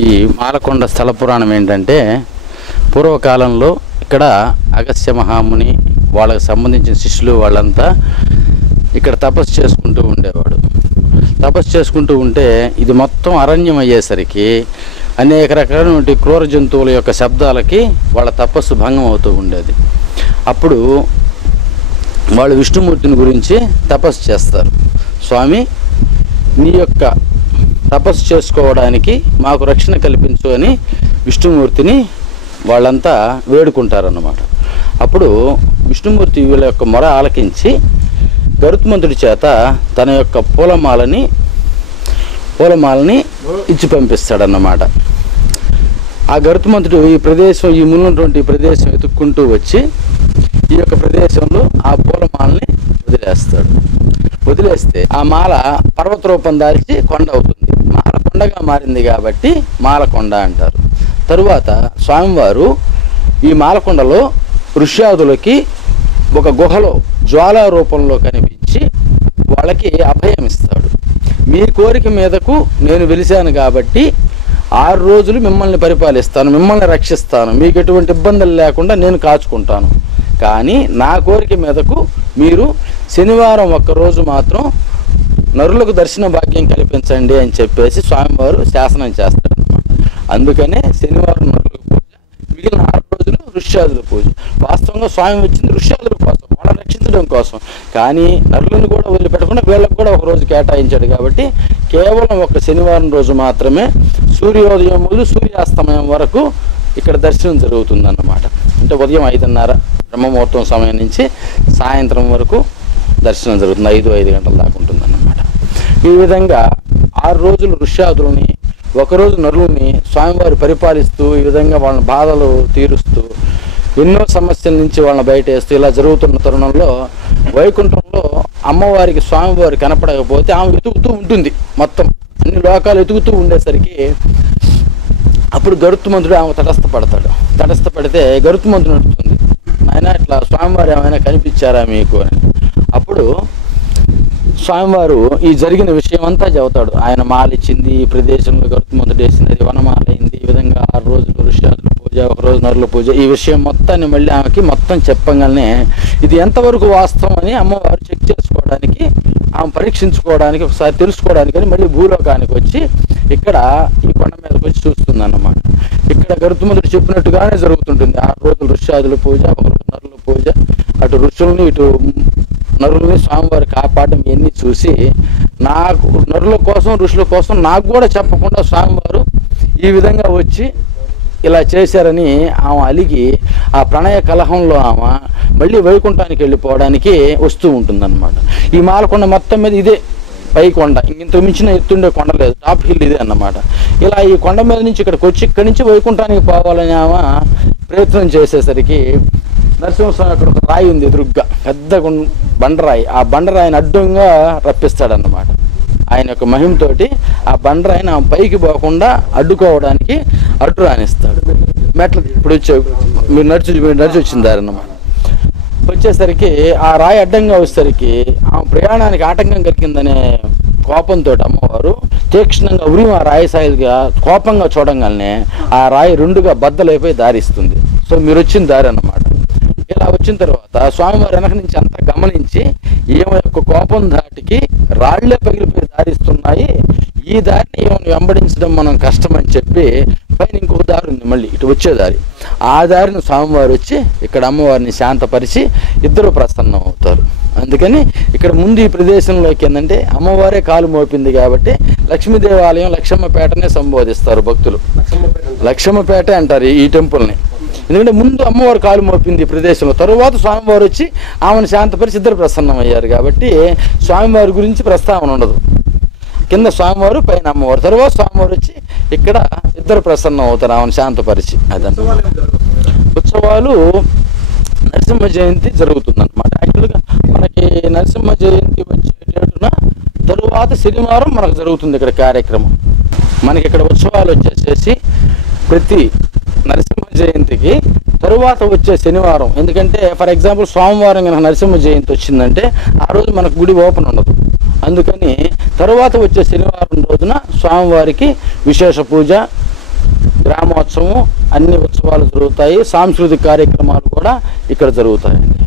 ఈ మాలకొండ స్థల పురాణం ఏంటంటే, పూర్వకాలంలో ఇక్కడ అగస్త్య మహాముని వాళ్ళకి సంబంధించిన శిష్యులు వాళ్ళంతా ఇక్కడ తపస్సు చేసుకుంటూ ఉండేవాడు. తపస్సు చేసుకుంటూ ఉంటే ఇది మొత్తం అరణ్యం అయ్యేసరికి అనేక రకాలైనటువంటి క్రూర జంతువుల యొక్క శబ్దాలకి వాళ్ళ తపస్సు భంగం అవుతూ ఉండేది. అప్పుడు వాళ్ళు విష్ణుమూర్తిని గురించి తపస్సు చేస్తారు. స్వామి, నీ యొక్క తపస్సు చేసుకోవడానికి మాకు రక్షణ కల్పించు అని విష్ణుమూర్తిని వాళ్ళంతా వేడుకుంటారన్నమాట. అప్పుడు విష్ణుమూర్తి వీళ్ళ యొక్క మొర ఆలకించి గరుత్మంతుడి చేత తన యొక్క పూలమాలని ఇచ్చి పంపిస్తాడన్నమాట. ఆ గరుత్మంతుడు ఈ ప్రదేశం, ఈ ముందున్నటువంటి ప్రదేశం వెతుక్కుంటూ వచ్చి ఈ యొక్క ప్రదేశంలో ఆ పూలమాలని వదిలేస్తే ఆ మాల పర్వత రూపం దాల్చి కొండ అవుతుంది. మాల కొండగా మారింది కాబట్టి మాలకొండ అంటారు. తరువాత స్వామివారు ఈ మాలకొండలో ఋష్యాదులకి ఒక గుహలో జ్వాలా రూపంలో కనిపించి వాళ్ళకి అభయం ఇస్తాడు. మీ కోరిక మీదకు నేను వెలిశాను కాబట్టి 6 రోజులు మిమ్మల్ని పరిపాలిస్తాను, మిమ్మల్ని రక్షిస్తాను, మీకు ఎటువంటి ఇబ్బందులు లేకుండా నేను కాచుకుంటాను. కానీ నా కోరిక మీదకు మీరు శనివారం ఒక్కరోజు మాత్రం నరులకు దర్శన భాగ్యం కల్పించండి అని చెప్పేసి స్వామివారు శాసనం చేస్తారనమాట. అందుకనే శనివారం నరులకు పూజ, మిగిలిన 6 రోజులు ఋష్యాదుల పూజ. వాస్తవంగా స్వామి వచ్చింది ఋష్యాదుల కోసం, వాళ్ళని రక్షించడం కోసం. కానీ నరులను కూడా వదిలిపెట్టకుండా వీళ్ళకు కూడా ఒక రోజు కేటాయించాడు కాబట్టి కేవలం ఒక శనివారం రోజు మాత్రమే సూర్యోదయం మొదలు సూర్యాస్తమయం వరకు ఇక్కడ దర్శనం జరుగుతుందన్నమాట. అంటే ఉదయం 5:30 బ్రహ్మముహూర్తం సమయం నుంచి సాయంత్రం వరకు దర్శనం జరుగుతుంది. 5 గంటల దాకా ఉంటుందన్నమాట. ఈ విధంగా 6 రోజులు ఋష్యాదులని, ఒకరోజు నరులని స్వామివారు పరిపాలిస్తూ ఈ విధంగా వాళ్ళ బాధలు తీరుస్తూ ఎన్నో సమస్యల నుంచి వాళ్ళని బయటేస్తూ ఇలా జరుగుతున్న తరుణంలో వైకుంఠంలో అమ్మవారికి స్వామివారు కనపడకపోతే ఆమె వెతుకుతూ ఉంటుంది. మొత్తం అన్ని లోకాలు వెతుకుతూ ఉండేసరికి అప్పుడు గరుత్మంతుడు ఆమె తటస్థపడితే గరుత్మంతుడు అడుగుతుంది, నాయన ఇట్లా స్వామివారు ఏమైనా కనిపించారా మీకు అని. అప్పుడు స్వామివారు ఈ జరిగిన విషయం అంతా చెబుతాడు. ఆయన మాలిచ్చింది, ఈ ప్రదేశంలో గరుత్మంతుడు వేసింది, అది వనమాల అయింది, ఈ విధంగా 6 రోజులు ఋష్యాదుల పూజ, ఒకరోజు నరుల పూజ, ఈ విషయం మొత్తాన్ని మళ్ళీ ఆమెకి మొత్తం చెప్పగానే ఇది ఎంతవరకు వాస్తవం అని అమ్మవారు చెక్ చేసుకోవడానికి, ఆమె పరీక్షించుకోవడానికి, ఒకసారి తెలుసుకోవడానికి అని మళ్ళీ భూలోకానికి వచ్చి ఇక్కడ ఈ కొండ మీదకి వచ్చి చూస్తుంది అన్నమాట. ఇక్కడ గరుత్మంతుడు చెప్పినట్టుగానే జరుగుతుంటుంది. 6 రోజులు ఋష్యాదుల పూజ, ఒకరోజు నరుల పూజ, అటు ఋషుల్ని ఇటు నరుల్ని స్వామివారు కాపాడడం ఇవన్నీ చూసి నాకు నరుల కోసం ఋషుల కోసం నాకు కూడా చెప్పకుండా స్వామివారు ఈ విధంగా వచ్చి ఇలా చేశారని ఆమె అలిగి ఆ ప్రణయ కలహంలో ఆమె మళ్ళీ వైకుంఠానికి వెళ్ళిపోవడానికి వస్తూ ఉంటుందన్నమాట. ఈ మాలకొండ మొత్తం మీద ఇదే పై కొండ, ఇంత మించిన ఎత్తుండే కొండ లేదు, టాప్ హిల్ ఇదే అన్నమాట. ఇలా ఈ కొండ మీద నుంచి ఇక్కడికి వచ్చి ఇక్కడి నుంచి వైకుంఠానికి పోవాలని ఆమె ప్రయత్నం చేసేసరికి నరసింహస్వామి అక్కడ ఒక రాయి ఉంది ఎదురుగ్గా, పెద్ద బండరాయి. ఆ బండరాయిని అడ్డంగా రప్పిస్తాడన్నమాట. ఆయన యొక్క మహిమతోటి ఆ బండరాయిని ఆమె పైకి పోకుండా అడ్డుకోవడానికి అడ్డు రానిస్తాడు. మెట్లు ఇప్పుడు మీరు నడిచి వచ్చిందారన్నమాట. వచ్చేసరికి ఆ రాయి అడ్డంగా వచ్చేసరికి ఆమె ప్రయాణానికి ఆటంకం కలిగిందనే కోపంతో అమ్మవారు తీక్షణంగా ఉరి ఆ రాయి సాయిగా కోపంగా చూడంగానే ఆ రాయి 2గా బద్దలైపోయి దారిస్తుంది. సో మీరు వచ్చిన దారి అన్నమాట. ఇలా వచ్చిన తర్వాత స్వామివారి వెనక నుంచి అంతా గమనించి ఈమె యొక్క కోపం ధాటికి రాళ్లే పగిలిపోయి దారిస్తున్నాయి, ఈ దారిని ఈమెను వెంబడించడం మనం కష్టం అని చెప్పి పైన ఇంకొక దారి ఉంది మళ్ళీ ఇటు వచ్చే దారి. ఆ దారిని స్వామివారు వచ్చి ఇక్కడ అమ్మవారిని శాంతపరిచి ఇద్దరు ప్రసన్నం అవుతారు. అందుకని ఇక్కడ ముందు ఈ ప్రదేశంలోకి ఏంటంటే అమ్మవారే కాలు మోపింది కాబట్టి లక్ష్మీ దేవాలయం లక్ష్మపేటనే సంబోధిస్తారు భక్తులు. లక్ష్మపేట అంటారు ఈ టెంపుల్ని. ఎందుకంటే ముందు అమ్మవారు కాలు మోపింది ఈ ప్రదేశంలో, తరువాత స్వామివారు వచ్చి ఆమెను శాంతపరిచి ఇద్దరు ప్రసన్నం అయ్యారు కాబట్టి స్వామివారి గురించి ప్రస్తావన ఉండదు. కింద స్వామివారు, పైన అమ్మవారు, తరువాత స్వామివారు వచ్చి ఇక్కడ ఇద్దరు ప్రసన్నం అవుతారు ఆమెను శాంతపరిచి. అదన్న ఉత్సవాలు నరసింహ జయంతి జరుగుతుందన్నమాట. యాక్చువల్గా మనకి నరసింహ జయంతి వచ్చే డేటున తరువాత శనివారం మనకు జరుగుతుంది ఇక్కడ కార్యక్రమం. మనకి ఇక్కడ ఉత్సవాలు వచ్చేసేసి ప్రతి నరసింహ జయంతికి తరువాత వచ్చే శనివారం, ఎందుకంటే ఫర్ ఎగ్జాంపుల్ సోమవారం కనుక నరసింహ జయంతి వచ్చిందంటే ఆ రోజు మనకు గుడి ఓపెన్ ఉండదు. అందుకని తరువాత వచ్చే శనివారం రోజున స్వామివారికి విశేష పూజ, గ్రామోత్సవం, అన్ని ఉత్సవాలు జరుగుతాయి. సాంస్కృతిక కార్యక్రమాలు కూడా ఇక్కడ జరుగుతాయండి.